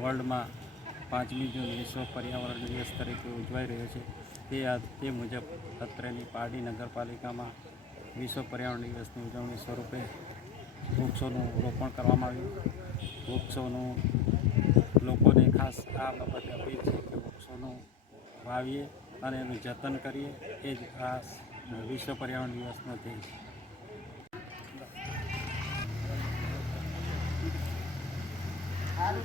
વર્લ્ડમાં પાંચમી જૂન વિશ્વ પર્યાવરણ દિવસ તરીકે ઉજવાઈ રહ્યો છે. તે તે મુજબ અત્રેની પારડી નગરપાલિકામાં વિશ્વ પર્યાવરણ દિવસની ઉજવણી સ્વરૂપે વૃક્ષોનું રોપણ કરવામાં આવ્યું. વૃક્ષોનું, લોકોને ખાસ આ બાબતે અપીલ છે કે વૃક્ષોનું વાવીએ અને એનું જતન કરીએ. એ જ આ વિશ્વ પર્યાવરણ દિવસનો ધ્યેય છે. સારું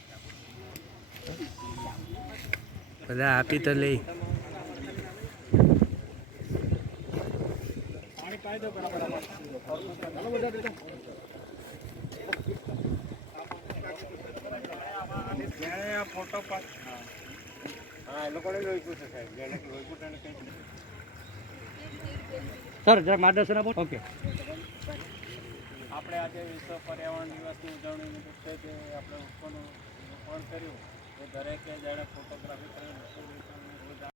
બધા આપી તો લઈ સર જરા માર્ગદર્શન આપો. ઓકે આપણે આજે વિશ્વ પર્યાવરણ દિવસની ઉજવણી નિમિત્તે જે આપણે વૃક્ષોનું રોપણ કર્યું ઘરે કે જ્યારે ફોટોગ્રાફી કરીને